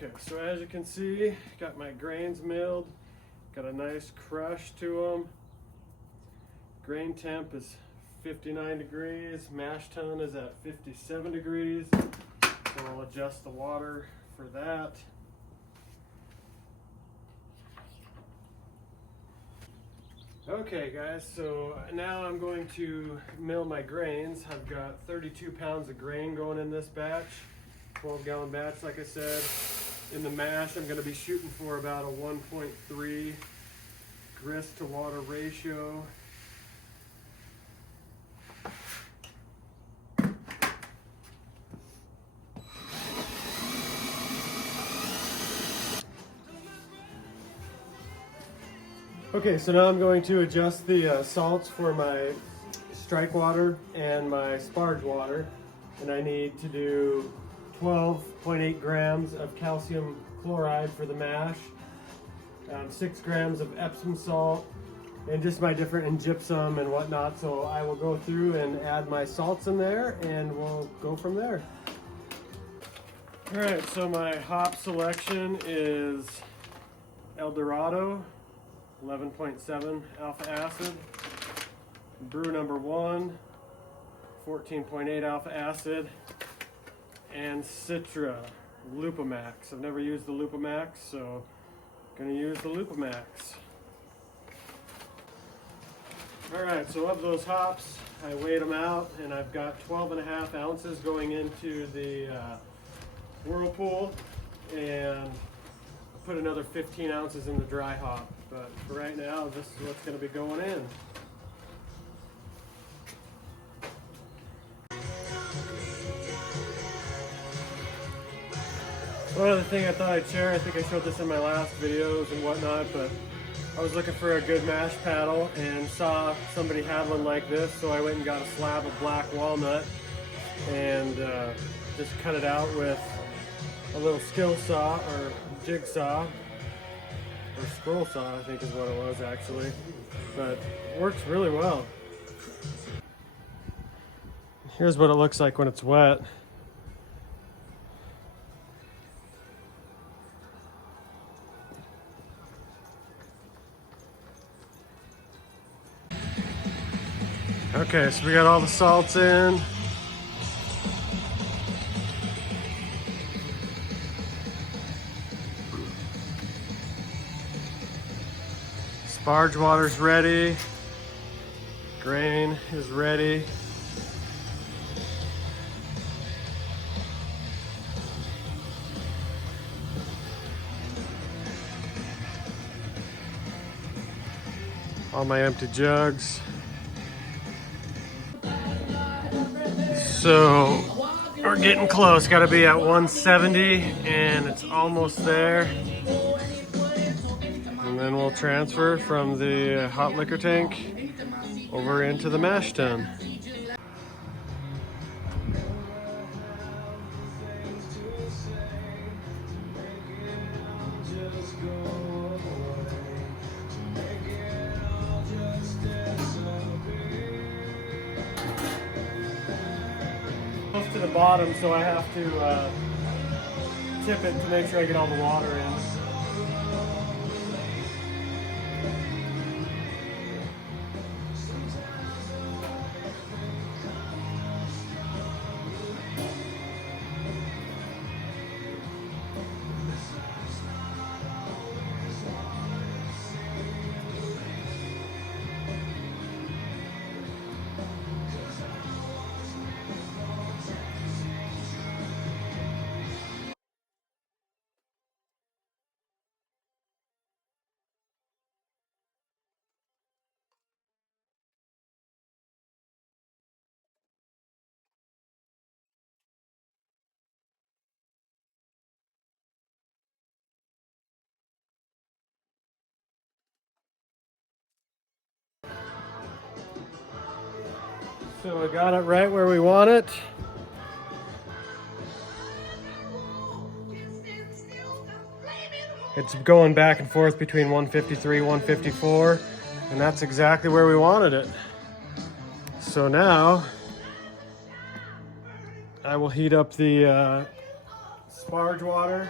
Okay, so as you can see, got my grains milled, got a nice crush to them. Grain temp is 59 degrees, mash tun is at 57 degrees, so I'll adjust the water for that. Okay guys, so now I'm going to mill my grains. I've got 32 pounds of grain going in this batch, 12-gallon batch like I said. In the mash, I'm going to be shooting for about a 1.3 grist to water ratio. Okay, so now I'm going to adjust the salts for my strike water and my sparge water, and I need to do 12.8 grams of calcium chloride for the mash, 6 grams of Epsom salt, and just my different gypsum and whatnot. So I will go through and add my salts in there, and we'll go from there. All right, so my hop selection is El Dorado, 11.7 alpha acid, brew number 1, 14.8 alpha acid, and Citra Lupamax. I've never used the Lupamax, so I'm going to use the Lupamax. Alright, so of those hops, I weighed them out, and I've got 12.5 ounces going into the Whirlpool, and put another 15 ounces in the dry hop. But for right now, this is what's going to be going in. One other thing I thought I'd share, I think I showed this in my last videos and whatnot, but I was looking for a good mash paddle and saw somebody had one like this, so I went and got a slab of black walnut and just cut it out with a little skill saw or jigsaw. Or scroll saw, I think is what it was actually, but it works really well. Here's what it looks like when it's wet. Okay, so we got all the salts in. Sparge water's ready. Grain is ready. All my empty jugs. So we're getting close. Got to be at 170, and it's almost there. And then we'll transfer from the hot liquor tank over into the mash tun. Close to the bottom, so I have to tip it to make sure I get all the water in. So we got it right where we want it. It's going back and forth between 153, 154, and that's exactly where we wanted it. So now I will heat up the sparge water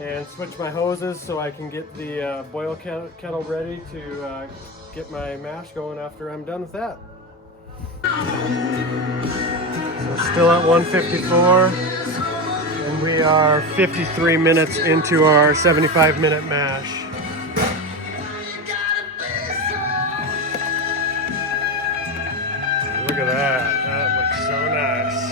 and switch my hoses so I can get the boil kettle ready to get my mash going after I'm done with that. So still at 154, and we are 53 minutes into our 75-minute mash. Look at that, that looks so nice.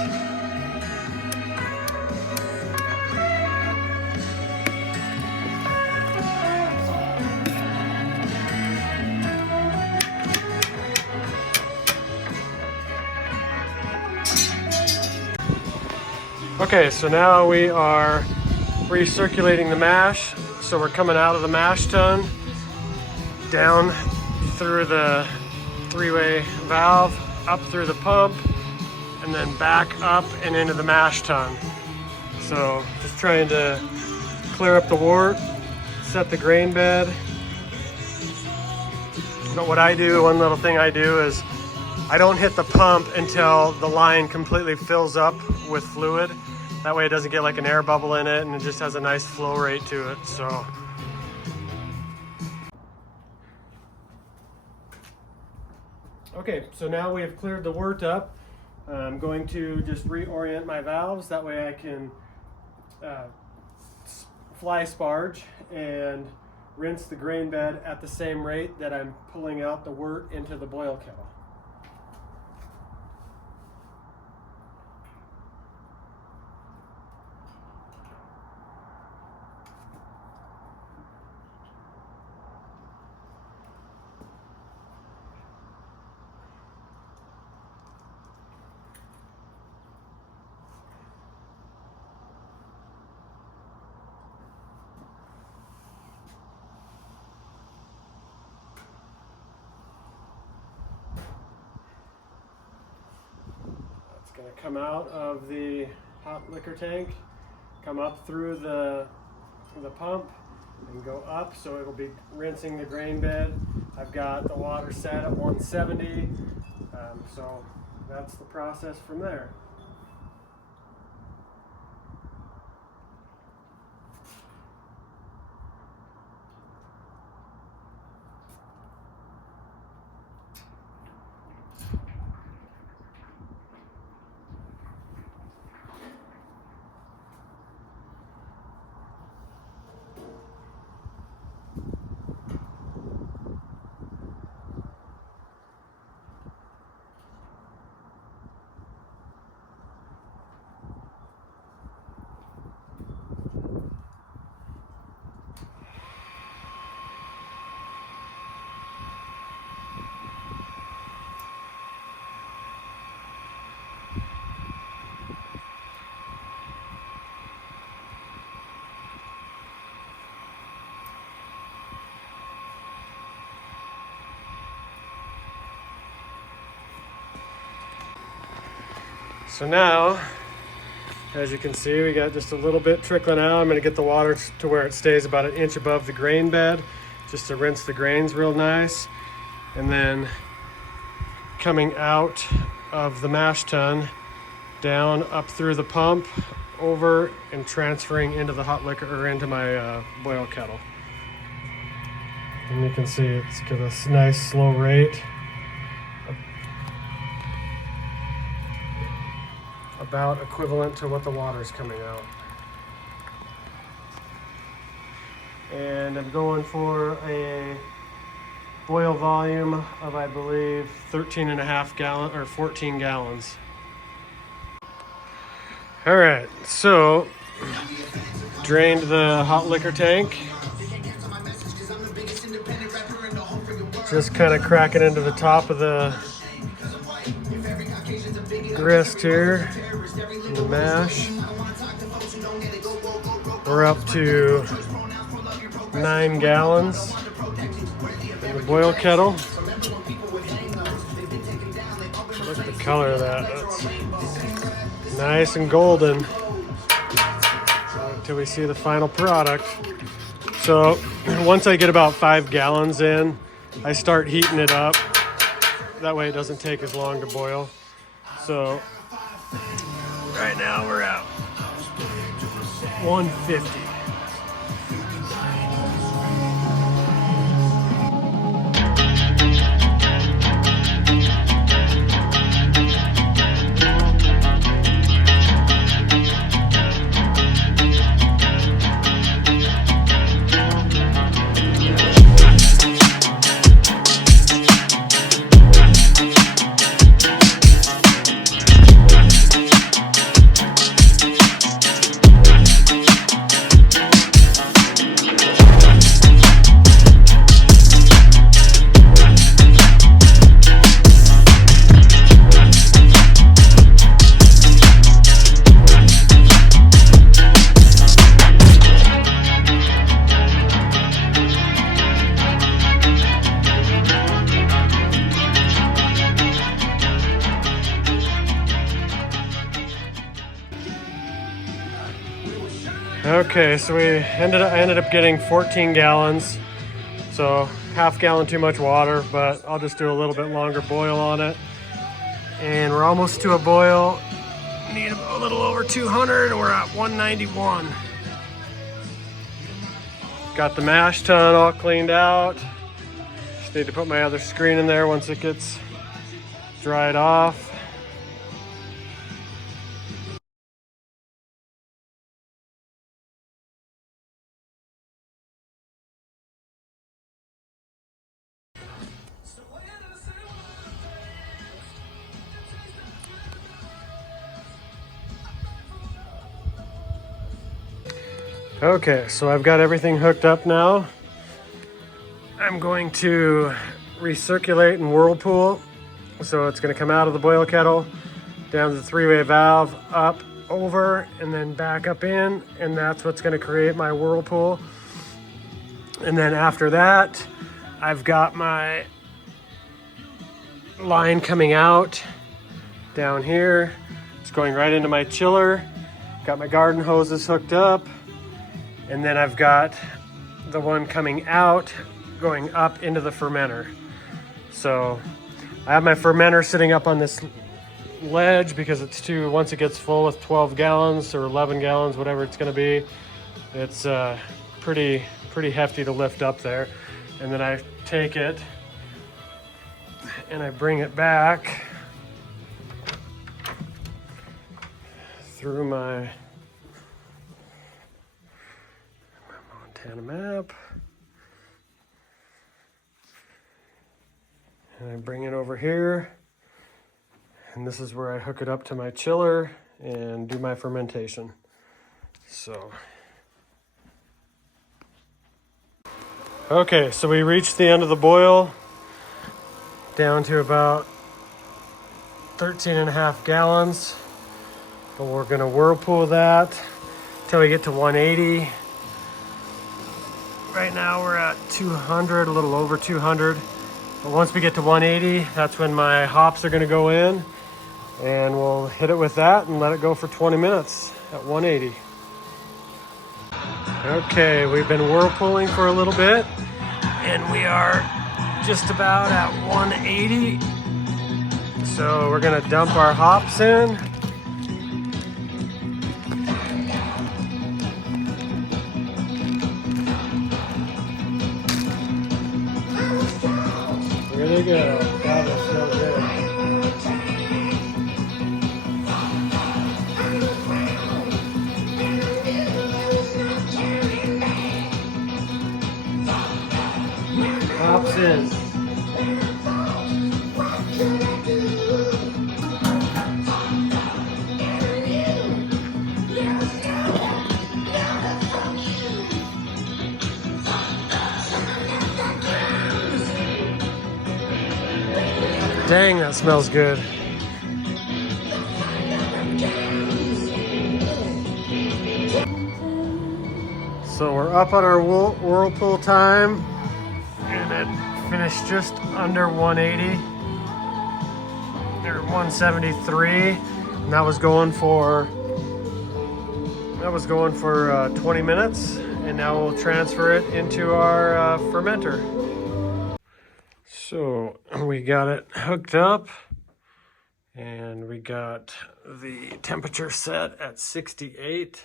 Okay, so now we are recirculating the mash. So we're coming out of the mash tun, down through the three-way valve, up through the pump, and then back up and into the mash tun. So just trying to clear up the wort, set the grain bed. But what I do, one little thing I do is I don't hit the pump until the line completely fills up with fluid. That way it doesn't get like an air bubble in it, and it just has a nice flow rate to it. So okay, so now we have cleared the wort up. I'm going to just reorient my valves. That way I can fly sparge and rinse the grain bed at the same rate that I'm pulling out the wort into the boil kettle. Going to come out of the hot liquor tank, come up through the pump and go up, so it'll be rinsing the grain bed. I've got the water set at 170, so that's the process from there. So now, as you can see, we got just a little bit trickling out. I'm going to get the water to where it stays about 1 inch above the grain bed, just to rinse the grains real nice. And then coming out of the mash tun, down up through the pump, over and transferring into the hot liquor, or into my boil kettle. And you can see it's got a nice slow rate, about equivalent to what the water's coming out. And I'm going for a boil volume of, I believe, 13.5 gallons or 14 gallons. All right, so drained the hot liquor tank. Just kind of cracking into the top of the grist here in the mash. We're up to 9 gallons in the boil kettle. Look at the color of that. That's nice and golden. Until we see the final product. So once I get about 5 gallons in, I start heating it up. That way it doesn't take as long to boil. So right now we're at 150. Okay, so I ended up getting 14 gallons. So half gallon too much water, but I'll just do a little bit longer boil on it. And we're almost to a boil. Need a little over 200, we're at 191. Got the mash tun all cleaned out. Just need to put my other screen in there once it gets dried off. Okay, so I've got everything hooked up now. I'm going to recirculate and Whirlpool. So it's going to come out of the boil kettle, down to the three-way valve, up, over, and then back up in, and that's what's going to create my Whirlpool. And then after that, I've got my line coming out down here. It's going right into my chiller. Got my garden hoses hooked up. And then I've got the one coming out, going up into the fermenter. So I have my fermenter sitting up on this ledge because it's once it gets full with 12 gallons or 11 gallons, whatever it's gonna be, it's pretty hefty to lift up there. And then I take it and I bring it back through my Montana map. And I bring it over here. And this is where I hook it up to my chiller and do my fermentation. So. Okay, so we reached the end of the boil, down to about 13.5 gallons. But we're gonna Whirlpool that till we get to 180. Right now we're at 200, a little over 200. But once we get to 180, that's when my hops are gonna go in, and we'll hit it with that and let it go for 20 minutes at 180. Okay, we've been Whirlpooling for a little bit, and we are just about at 180. So we're gonna dump our hops in. Here they go. God, they're so good. Hops in. Dang, that smells good. So we're up on our Whirlpool time, and it finished just under 180, or 173, and that was going for 20 minutes, and now we'll transfer it into our fermenter. So we got it hooked up, and we got the temperature set at 68.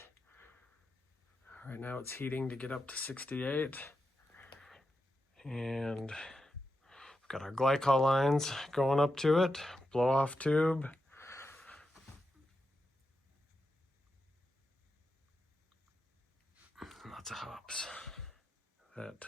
Right now it's heating to get up to 68. And we've got our glycol lines going up to it, blow off tube. Lots of hops. That